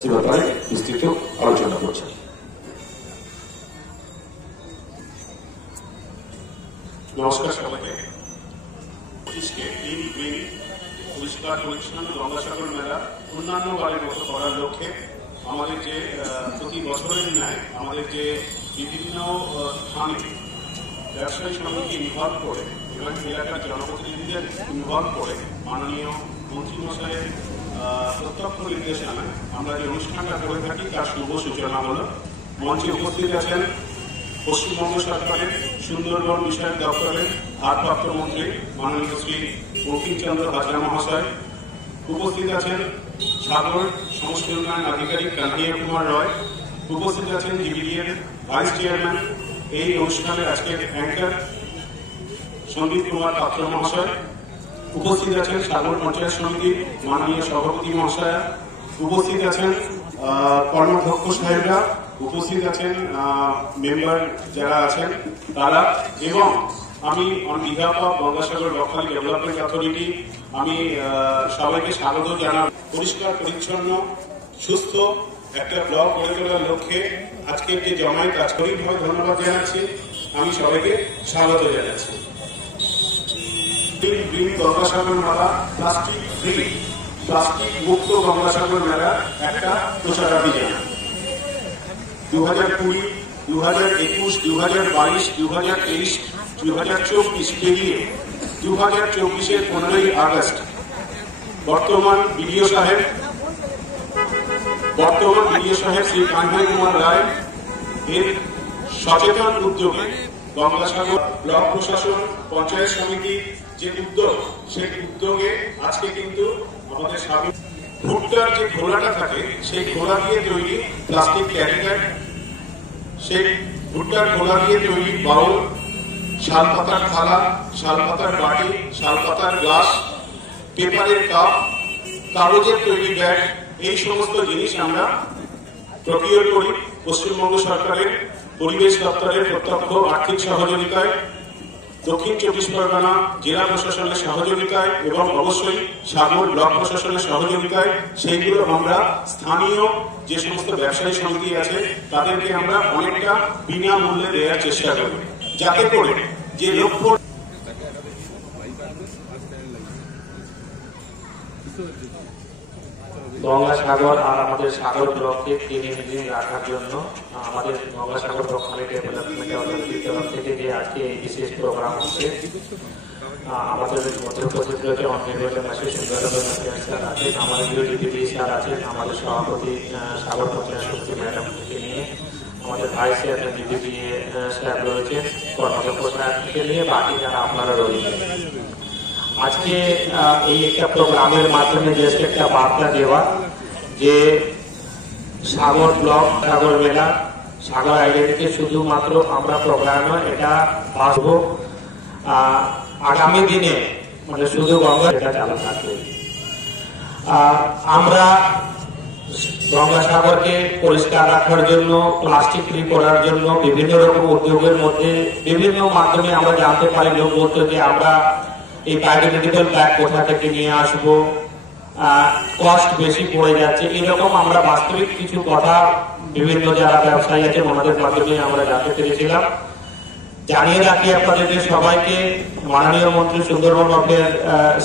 ব্যাপারে বিস্তৃত আলোচনা করছেন। নমস্কার সবাইকে। পরিষ্কার পরিচ্ছন্ন গঙ্গাসাগর মেলা অন্যান্য বারের মতো করার লক্ষ্যে আমাদের যে প্রতি বছরের ন্যায় আমাদের যে বিভিন্ন স্থানে ব্যবসায়ী সমিতি ইনভলভ করে এবং এলাকার জনপ্রতিনিধিদের ইনভলভ করে মাননীয় মন্ত্রীমশাইয়ের প্রত্যক্ষ নির্দেশনায় আমরা যে অনুষ্ঠানটা করে থাকি তার শুভ সূচনামূলক। মঞ্চে উপস্থিত আছেন পশ্চিমবঙ্গ সরকারের সুন্দরবন বিষয়ক দপ্তরের ভারপ্রাপ্ত মন্ত্রী মাননীয় শ্রী বঙ্কিমচন্দ্র হাজরা মহাশয়। উপস্থিত আছেন সাগর সমষ্টি উন্নয়ন আধিকারিক কানহাইয়া কুমার রয়। উপস্থিত আছেন জিবিডিএর ভাইস চেয়ারম্যান, এই অনুষ্ঠানের আজকের অ্যাঙ্কার সন্দীপ কুমার পাত্র মহাশয়। উপস্থিত আছেন সাগর পঞ্চায়েত সমিতির মাননীয় সভাপতি মহাশয়া। উপস্থিত আছেন কর্মাধ্যক্ষ সাহেবরা। উপস্থিত আছেন মেম্বার যারা আছেন তারা, এবং আমি on behalf of Gangasagar Bakkhali development authority আমি সবাইকে স্বাগত জানাব। পরিষ্কার পরিচ্ছন্ন সুস্থ একটা ব্লক গড়ে তোলার লক্ষ্যে আজকের যে জমায়েত আন্তরিকভাবে ধন্যবাদ জানাচ্ছি। আমি সবাইকে স্বাগত জানাচ্ছি। গঙ্গাসাগর মেলা প্লাস্টিক ফ্রি, প্লাস্টিক মুক্ত গঙ্গাসাগর মেলা একটা প্রচারাভিযান 2020, 2021, 2022, 2023, 2024 পেরিয়ে 2024-এর 15ই আগস্ট বর্তমান বিডিও সাহেব শ্রী কানহাইয়া কুমার রায় এর সচেতন উদ্যোগে গঙ্গাসাগর ব্লক প্রশাসন পঞ্চায়েত সমিতি যে উদ্যোগ, সেই উদ্যোগে আজকে কিন্তু আমাদের সামনে ভুট্টার যে খোলাটা থাকে সেই খোলা দিয়ে তৈরি প্লাস্টিক ক্যারি ব্যাগ, সেই ভুট্টার খোলা দিয়ে তৈরি বাউল, শালপাতার থালা, শালপাতার বাটি, শালপাতার গ্লাস, পেপারের কাপ, কাগজের তৈরি ব্যাগ, এই সমস্ত জিনিস আমরা প্রকিউর করি পশ্চিমবঙ্গ সরকারের পরিবেশ দপ্তরের প্রত্যক্ষ আর্থিক সহযোগিতায়, দক্ষিণ 24 পরগনা জেলা প্রশাসনের সহযোগিতায় এবং অবশ্যই সাগর ব্লক প্রশাসনের সহযোগিতায়। সেইগুলো আমরা স্থানীয় যে সমস্ত ব্যবসায়ী সমিতি আছে তাদেরকে আমরা অনেকটা বিনামূল্যে দেওয়ার চেষ্টা করি, যাতে করে যে লক্ষ্য গঙ্গাসাগর আর আমাদের সাগর ব্লককে 3 দিন রাখার জন্য আমাদের গঙ্গাসাগর বকখালি ডেভেলপমেন্ট অথরিটির তরফ থেকে যে আজকে এই বিশেষ প্রোগ্রাম হচ্ছে, আমাদের মধ্যে উপস্থিত রয়েছে অনির্বাচিত মাসিক সুন্দরবন স্যার আছেন, আমাদের ইউডিপিডি স্যার আছেন, আমাদের সভাপতি সাগর পঞ্চায়েত সমিতি ম্যাডামকে নিয়ে, আমাদের ভাইস চেয়ারম্যান ডিপিডিএ স্যার রয়েছেন, কর্মাধ্যক্ষ স্যারকে নিয়ে, বাকি যারা আপনারা রয়েছেন। আজকে এই একটা প্রোগ্রামের মাধ্যমে জাস্ট একটা বার্তা দেওয়া যে সাগর ব্লক সাগর মেলা সাগর আইডেন্টিটি শুধুমাত্র আমরা প্রোগ্রাম নয়, এটা বাস্তব আগামী দিনে মানে শুধু গঙ্গা এটা চালু থাকবে। আমরা গঙ্গাসাগরকে পরিষ্কার রাখার জন্য, প্লাস্টিক ফ্রি করার জন্য বিভিন্ন রকম উদ্যোগের মধ্যে বিভিন্ন মাধ্যমে আমরা জানতে পারি, লোক বলতো যে আমরা এই বায়োডিগ্রেডেবল ব্যাগ কোথা থেকে নিয়ে আসবো, কস্ট বেশি পড়ে যাচ্ছে, এরকম আমরা বাস্তবিক কিছু কথা বিভিন্ন যারা ব্যবসায়ী আছে ওনাদের মাধ্যমে আমরা জানতে পেরেছিলাম। জানিয়ে রাখি আপনাদের সবাইকে, মাননীয় মন্ত্রী সুন্দরবন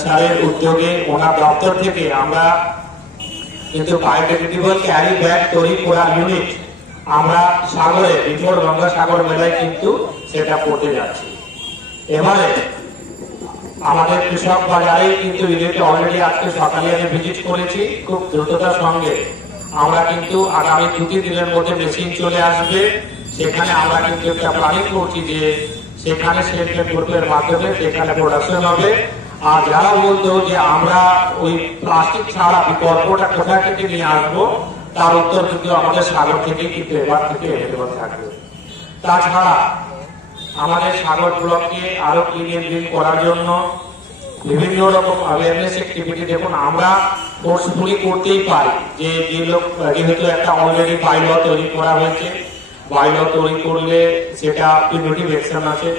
স্যারের উদ্যোগে ওনার দপ্তর থেকে আমরা কিন্তু বায়োডিগ্রেডেবল ক্যারি ব্যাগ তৈরি করা ইউনিট আমরা সাগরে বিফোর গঙ্গাসাগর মেলায় কিন্তু সেটা করতে যাচ্ছি। এবারে আমাদের কৃষক বাজারে কিন্তু ইউনিট অলরেডি আজকে সকালে আমি ভিজিট করেছি, খুব দ্রুততার সঙ্গে আমরা কিন্তু আগামী 2-3 দিনের মধ্যে মেশিন চলে আসবে। সেখানে আমরা কিন্তু একটা প্ল্যানিং করছি যে সেখানে সেলফ গ্রুপের মাধ্যমে সেখানে প্রোডাকশন হবে। আর যারা বলতো যে আমরা ওই প্লাস্টিক ছাড়া বিকল্পটা কোথা থেকে নিয়ে আসবো, তার উত্তর কিন্তু আমাদের সাগর থেকে কিন্তু এবার থেকে এভেলেবল থাকবে। তাছাড়া আমাদের সাগর ব্লককে আরো ক্লিন করার জন্য বিভিন্ন রকম অ্যাওয়ারনেস অ্যাক্টিভিটি, দেখুন আমরা ফোর্সফুলি করতেই পারি যে লোক যেহেতু একটা অলরেডি বাইল তৈরি করা হয়েছে, বাইল তৈরি করলে সেটা পিউনিটিভ অ্যাকশন আছে।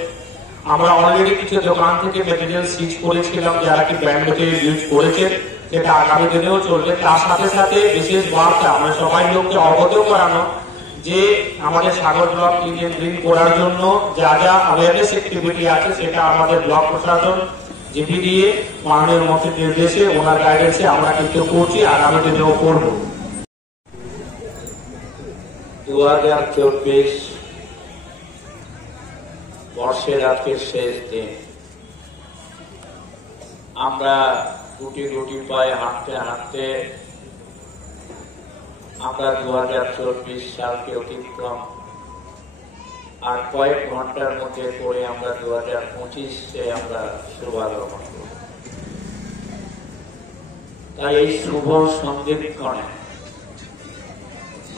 আমরা অলরেডি কিছু দোকান থেকে মেটেরিয়াল সিজ করেছিলাম যারা কি ব্র্যান্ড মেটেরিয়াল ইউজ করেছে, সেটা আগামী দিনেও চলবে। তার সাথে সাথে বিশেষ বার্তা আমরা সবাই লোককে অবগত করানো যে আমাদের সাগর ব্লক ক্লিন এন্ড গ্রিন করার জন্য যা যা অ্যাওয়ারনেস অ্যাক্টিভিটি আছে সেটা আমাদের ব্লক প্রশাসন জিপি দিয়ে মাননীয় মন্ত্রীর নির্দেশে ওনার গাইডেন্সে আমরা কিন্তু করছি, আগামী দিনেও করব। 2024 বর্ষের আজকের শেষ দিন। আমরা গুটি গুটি পায়ে হাঁটতে হাঁটতে আমরা 2024 সালকে অতিক্রম আর কয়েক ঘন্টার মধ্যে করে আমরা 2025-এ আমরা শুভারম্ভ করব। তাই এই শুভ সন্ধিক্ষণে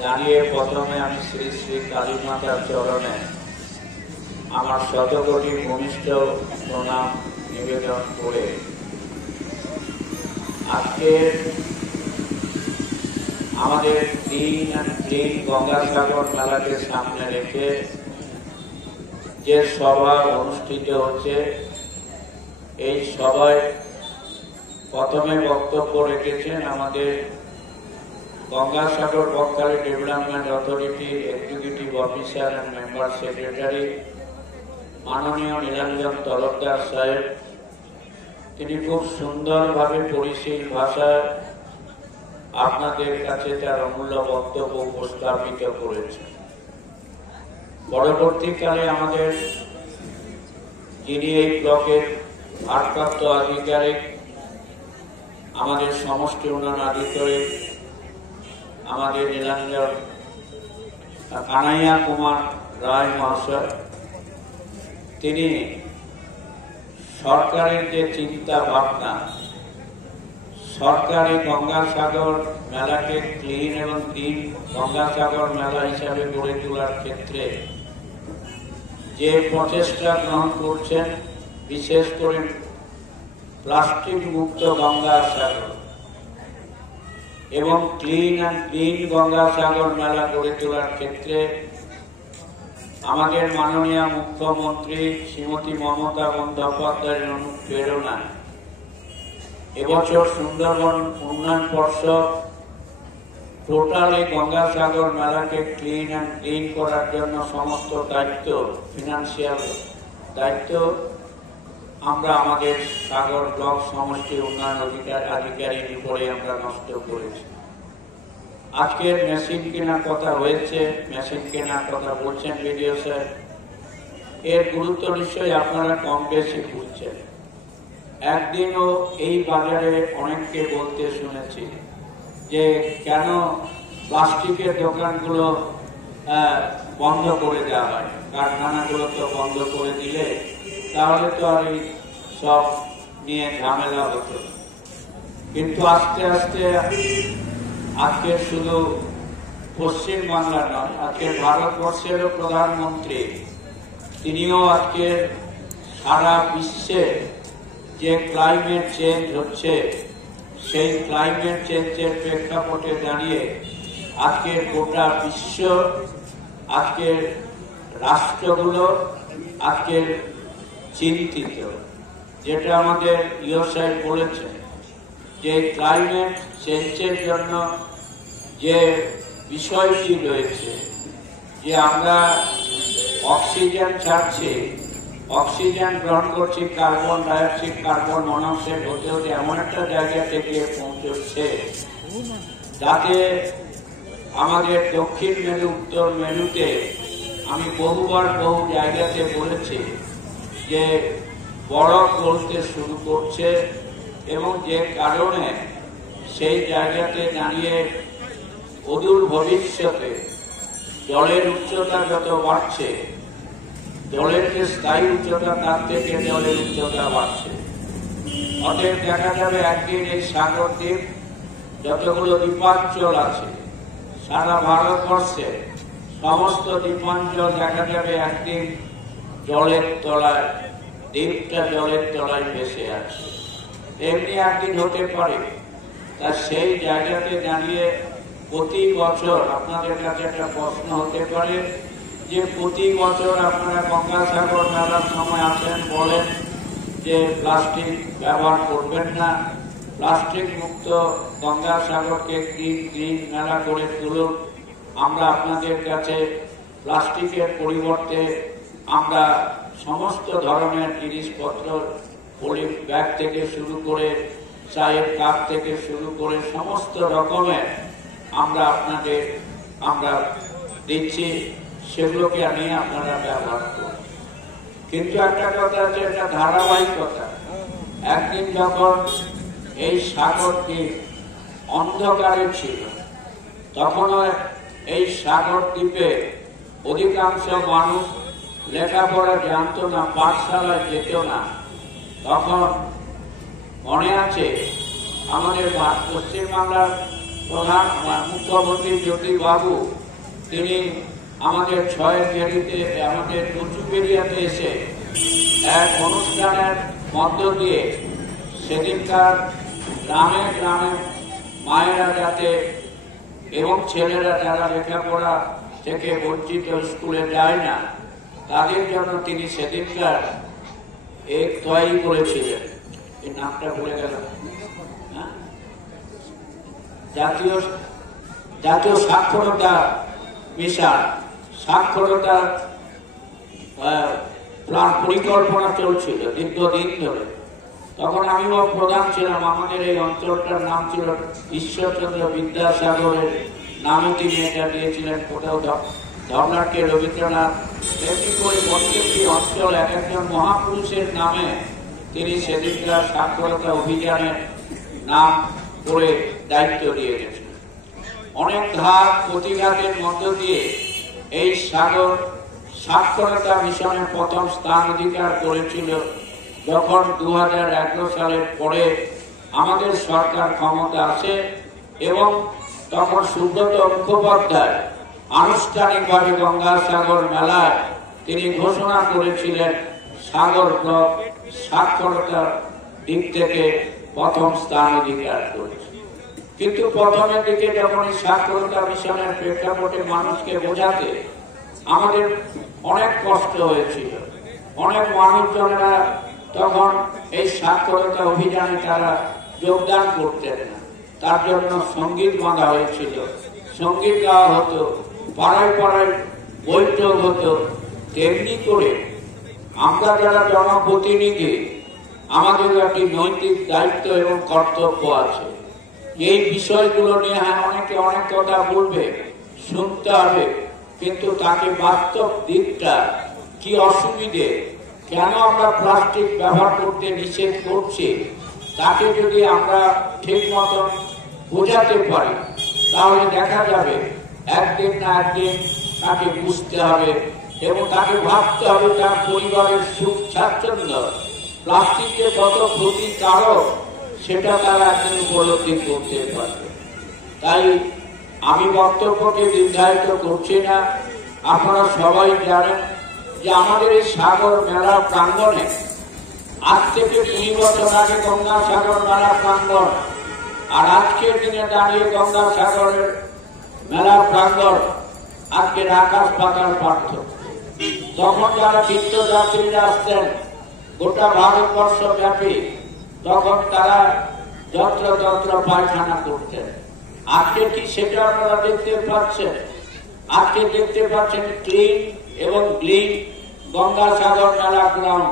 দাঁড়িয়ে প্রথমে আমি শ্রী শ্রী কালী মাতার চরণে আমার শতকোটি ঘনিষ্ঠ প্রণাম নিবেদন করে আজকে আমাদের ক্লিন অ্যান্ড ক্লিন গঙ্গাসাগর মেলাকে সামনে রেখে যে সভা অনুষ্ঠিত হচ্ছে, এই সভায় প্রথমে বক্তব্য রেখেছেন আমাদের গঙ্গাসাগর বকখালি ডেভেলপমেন্ট অথরিটির executive officer and member secretary মাননীয় নীলাঞ্জন তরফদার সাহেব। তিনি খুব সুন্দরভাবে পরিশীল ভাষায় আপনাদের কাছে তার অমূল্য বক্তব্য উপস্থাপিত করেছেন। পরবর্তীকালে আমাদের যিনি এই ব্লকের ভারপ্রাপ্ত আধিকারিক, আমাদের সমষ্টি উন্নয়ন আধিকারিক আমাদের নীলাঞ্জন কানাইয়া কুমার রায় মহাশয়, তিনি সরকারের যে চিন্তা ভাবনা, সরকারি গঙ্গাসাগর মেলাকে ক্লিন এবং গ্রিন গঙ্গাসাগর মেলা হিসাবে গড়ে তোলার ক্ষেত্রে যে প্রচেষ্টা গ্রহণ করছেন, বিশেষ করে প্লাস্টিক মুক্ত গঙ্গাসাগর এবং ক্লিন অ্যান্ড গ্রিন গঙ্গাসাগর মেলা গড়ে তোলার ক্ষেত্রে আমাদের মাননীয় মুখ্যমন্ত্রী শ্রীমতী মমতা বন্দ্যোপাধ্যায়ের অনুপ্রেরণায় এবছর সুন্দরবন উন্নয়ন পর্ষদ টোটাল এই গঙ্গাসাগর মেলাকে ক্লিন অ্যান্ড গ্রিন করার জন্য সমস্ত দায়িত্ব, ফিনান্সিয়াল দায়িত্ব আমরা আমাদের সাগর ব্লক সমষ্টি উন্নয়ন আধিকারিক উপরে আমরা নষ্ট করেছি। আজকের মেশিন কেনার কথা হয়েছে, মেশিন কেনার কথা বলছেন বিডিও স্যার, এর গুরুত্ব নিশ্চয়ই আপনারা কম বেশি বুঝছেন। একদিনও এই বাজারে অনেককে বলতে শুনেছি যে কেন প্লাস্টিকের দোকানগুলো বন্ধ করে দেওয়া হয়, কারখানাগুলো তো বন্ধ করে দিলে তাহলে তো আর এই সব নিয়ে ঝামেলা হতো। কিন্তু আস্তে আস্তে আজকে শুধু পশ্চিমবাংলা নয়, আজকে ভারতবর্ষেরও প্রধানমন্ত্রী, তিনিও আজকে সারা বিশ্বে যে ক্লাইমেট চেঞ্জ হচ্ছে সেই ক্লাইমেট চেঞ্জের প্রেক্ষাপটে দাঁড়িয়ে আজকের গোটা বিশ্ব, আজকের রাষ্ট্রগুলো আজকের চিন্তিত। যেটা আমাদের ইও সাহেব বলেছে যে ক্লাইমেট চেঞ্জের জন্য যে বিষয়টি রয়েছে, যে আমরা অক্সিজেন ছাড়ছি, অক্সিজেন গ্রহণ করছি, কার্বন ডাইঅক্সাইড, কার্বন মনোক্সাইড হতে হতে এমন একটা জায়গা থেকে পৌঁছচ্ছে যাতে আমাদের দক্ষিণ মেরু, উত্তর মেরুতে আমি বহুবার বহু জায়গাতে বলেছি যে বরফ গলতে শুরু করছে এবং যে কারণে সেই জায়গাতে দাঁড়িয়ে অদূর ভবিষ্যতে জলের উচ্চতা যত বাড়ছে, জলের যে স্থায়ী উচ্চতা তার থেকে জলের উচ্চতা বাড়ছে। অতএব দেখা যাবে একদিন এই সাগর দ্বীপ যতগুলো দ্বীপাঞ্চল আছে সারা ভারতবর্ষে সমস্ত দ্বীপাঞ্চল দেখা যাবে একদিন জলের তলায়, দ্বীপটা জলের তলায় ভেসে আছে। এমনি একদিন হতে পারে। তা সেই জায়গাতে দাঁড়িয়ে প্রতি বছর আপনাদের কাছে একটা প্রশ্ন হতে পারে যে প্রতি বছর আপনারা গঙ্গাসাগর মেলার সময় আসেন, বলেন যে প্লাস্টিক ব্যবহার করবেন না, প্লাস্টিক মুক্ত গঙ্গাসাগরকে গ্রিন মেলা করে তুলুন। আমরা আপনাদের কাছে প্লাস্টিকের পরিবর্তে আমরা সমস্ত ধরনের জিনিসপত্র, পলি ব্যাগ থেকে শুরু করে চায়ের কাপ থেকে শুরু করে সমস্ত রকমের আমরা দিচ্ছি, সেগুলোকে নিয়ে আপনারা ব্যবহার করুন। কিন্তু একটা কথা আছে, একটা ধারাবাহিকতা। একদিন যখন এই সাগরটি অন্ধকারে ছিল, তখনও এই সাগর দ্বীপে অধিকাংশ মানুষ লেখাপড়া জানত না, পাঠশালায় যেত না। তখন মনে আছে আমাদের পশ্চিমবাংলার প্রধান মুখ্যমন্ত্রী জ্যোতিবাবু, তিনি আমাদের ছয়েরঘেরিতে, আমাদের কচুবেড়িয়াতে এসে এক অনুষ্ঠানের মধ্য দিয়ে সেদিনকার গ্রামে গ্রামে মায়েরা যাতে এবং ছেলেরা যারা লেখাপড়া থেকে বঞ্চিত স্কুলে যায় না, তাদের জন্য তিনি সেদিনকার এক তৈরি করেছিলেন। এই নামটা ভুলে গেল, জাতীয় সাক্ষরতা মিশন, সাক্ষরতা পরিকল্পনা চলছিল দীর্ঘদিন ধরে। তখন আমিও প্রধান ছিলাম। আমাদের এই অঞ্চলটার নাম ছিল ঈশ্বরচন্দ্র বিদ্যাসাগরের নামে তিনি এটা দিয়েছিলেন। কোথাও ধর্নাট্যে রবীন্দ্রনাথ, এমনি করে প্রত্যেকটি অঞ্চল এক একজন মহাপুরুষের নামে তিনি সেদিনকার সাক্ষরতা অভিযানের নাম করে দায়িত্ব দিয়ে গেছেন। অনেক ঘাত প্রতিঘাতের মধ্য দিয়ে এই সাগর সাক্ষরতা মিশনে প্রথম স্থান অধিকার করেছিল। যখন 2011 সালের পরে আমাদের সরকার ক্ষমতা আসে এবং তখন সুব্রত মুখোপাধ্যায় আনুষ্ঠানিকভাবে গঙ্গাসাগর মেলায় তিনি ঘোষণা করেছিলেন সাগর ব্লক সাক্ষরতার দিক থেকে প্রথম স্থান অধিকার করেছে। কিন্তু প্রথমের দিকে যখন এই সাক্ষরতা মিশনের প্রেক্ষাপটে মানুষকে বোঝাতে আমাদের অনেক কষ্ট হয়েছিল। অনেক মানুষজনেরা তখন এই সাক্ষরতা অভিযানে তারা যোগদান করতেন না। তার জন্য সঙ্গীত বাঁধা হয়েছিল, সঙ্গীত গাওয়া হতো, পাড়ায় পাড়ায় বৈঠক হতো। তেমনি করে আমরা যারা জনপ্রতিনিধি, আমাদের একটি নৈতিক দায়িত্ব এবং কর্তব্য আছে। এই বিষয়গুলো নিয়ে অনেকে অনেক কথা বলবে, শুনতে হবে, কিন্তু তাকে বাস্তব দিকটা কি, অসুবিধে কেন আমরা প্লাস্টিক ব্যবহার করতে নিষেধ করছি, তাকে যদি আমরা ঠিক মতন বোঝাতে পারি, তাহলে দেখা যাবে একদিন না একদিন তাকে বুঝতে হবে এবং তাকে ভাবতে হবে তার পরিবারের সুখ স্বাচ্ছন্দ্য প্লাস্টিকের কত ক্ষতিকারক সেটা তারা একদিন উপলব্ধি করতে পারবে। তাই আমি বক্তব্যকে নির্ধারিত করছি না। আপনারা সবাই জানেন যে আমাদের এই সাগর মেলার প্রাঙ্গণে আজ থেকে 20 বছর আগে গঙ্গাসাগর মেলা প্রাঙ্গণ আর আজকের দিনে দাঁড়িয়ে গঙ্গাসাগরের মেলা প্রাঙ্গণ আজকের আকাশ পাতাল পার্থক্য। তখন যারা তীর্থযাত্রীরা আসতেন গোটা ভারতবর্ষ ব্যাপী, তখন তারা যত্র তত্র পায়খানা করতেন। আজকে কি সেটা আপনারা দেখতে পাচ্ছেন? আজকে দেখতে পাচ্ছেন ক্লিন এবং গ্লিন গঙ্গাসাগর মেলা গ্রাউন্ড।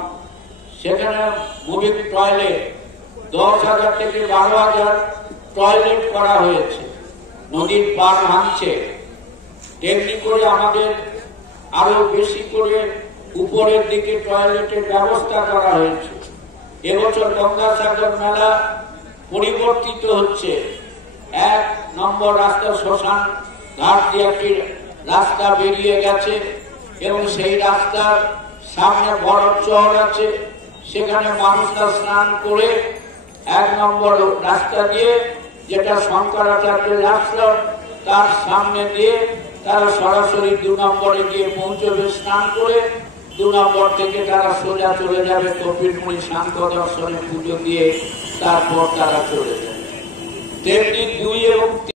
সেখানে মুভিং টয়লেট 10,000 থেকে 12,000 টয়লেট করা হয়েছে। নদীর পার ভাঙছে, তেমনি করে আমাদের আরো বেশি করে উপরের দিকে টয়লেটের ব্যবস্থা করা হয়েছে। এবছর গঙ্গাসাগর মেলা পরিবর্তিত হচ্ছে। 1 নম্বর রাস্তা শ্মশান ঘাট দিয়ে একটি রাস্তা বেরিয়ে গেছে এবং সেই রাস্তার সামনে বড় চর আছে, সেখানে মানুষরা স্নান করে 1 নম্বর রাস্তা দিয়ে, যেটা শঙ্করাচার্যের রাস্তা, তার সামনে দিয়ে তারা সরাসরি 2 নম্বরে গিয়ে পৌঁছবে স্নান করে। 2 নম্বর থেকে তারা সোজা চলে যাবে কপিলমুনি সাংখ্য দর্শনে পুজো দিয়ে, তারপর তারা চলে যাবে। তেমনি 2 এবং